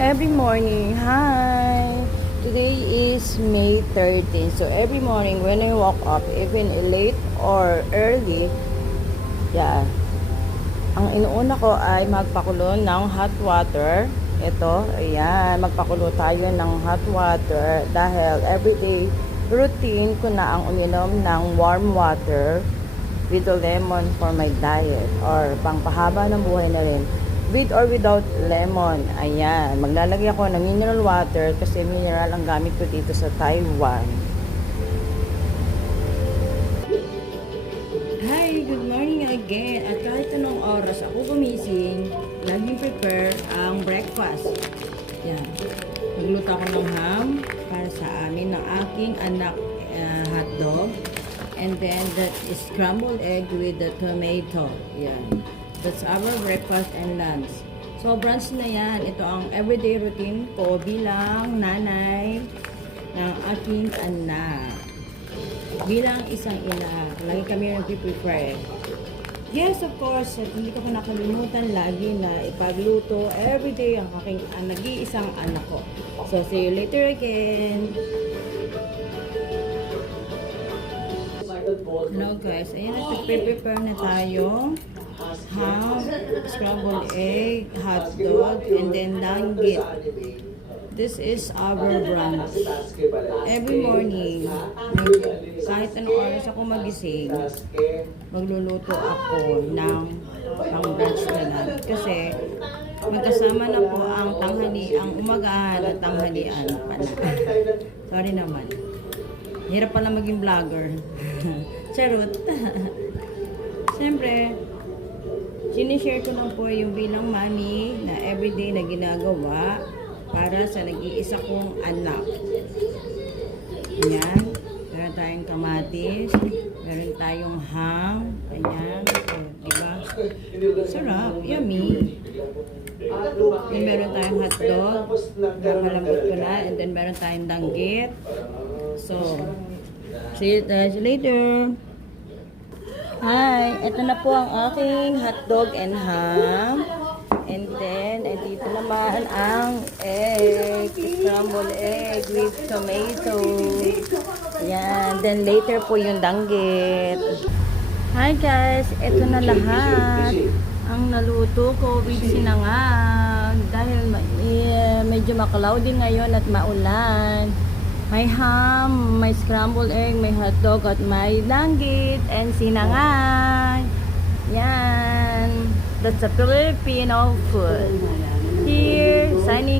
Every morning, hi! Today is May 13. So every morning when I wake up, even late or early, yeah, ang inuuna ko ay magpakulo ng hot water. Ito, ayan, magpakulo tayo ng hot water dahil everyday routine ko na ang uminom ng warm water with a lemon for my diet or pangpahaba ng buhay na rin. With or without lemon. Ayan. Maglalagay ako ng mineral water kasi mineral ang gamit ko dito sa Taiwan. Hi! Good morning again. At kahit anong oras ako gumising, laging prepare ang breakfast. Yan. Nagluto ako ng ham para sa amin ng aking anak hotdog. And then that is scrambled egg with the tomato. Yan. That's our breakfast and lunch. So, brunch na yan. Ito ang everyday routine ko bilang nanay ng aking anak. Bilang isang ina. Lagi kami nag-prepare. Yes, of course. At hindi ko nakalimutan lagi na ipagluto everyday ang aking nag-iisang anak ko. So, see you later again. Hello guys. Ayan, nag-prepare na tayo. Ham, scrambled egg, hot dog, and then danggit. This is our brunch. Every morning, kahit anong oras ako magising, magluluto ako ng pang-brunch na lang. Kasi magkasama na po ang tanghali, ang umagahan at tanghalian pa na. Sorry naman. Hirap pala maging vlogger. Charot. Siyempre, sinishare ko lang po yung bilang mami na everyday na ginagawa para sa nag-iisa kong anak. Ayan. Meron tayong kamatis. Meron tayong ham. Ayan. So, diba? Sarap. Yummy. Then meron tayong hotdog. Malambot ko na. And then meron tayong danggit. So, see you later. Hi, ito na po ang aking hotdog and ham. And then, dito naman ang egg, scrambled egg with tomato. Yan. Then later po yung danggit. Hi guys, ito na lahat. Ang naluto ko with sinangag. Dahil medyo maklawdy ngayon at maulan. May ham, may scrambled egg, may hotdog at may danggit and sinangag. Yan. That's a Filipino food. Here, signing.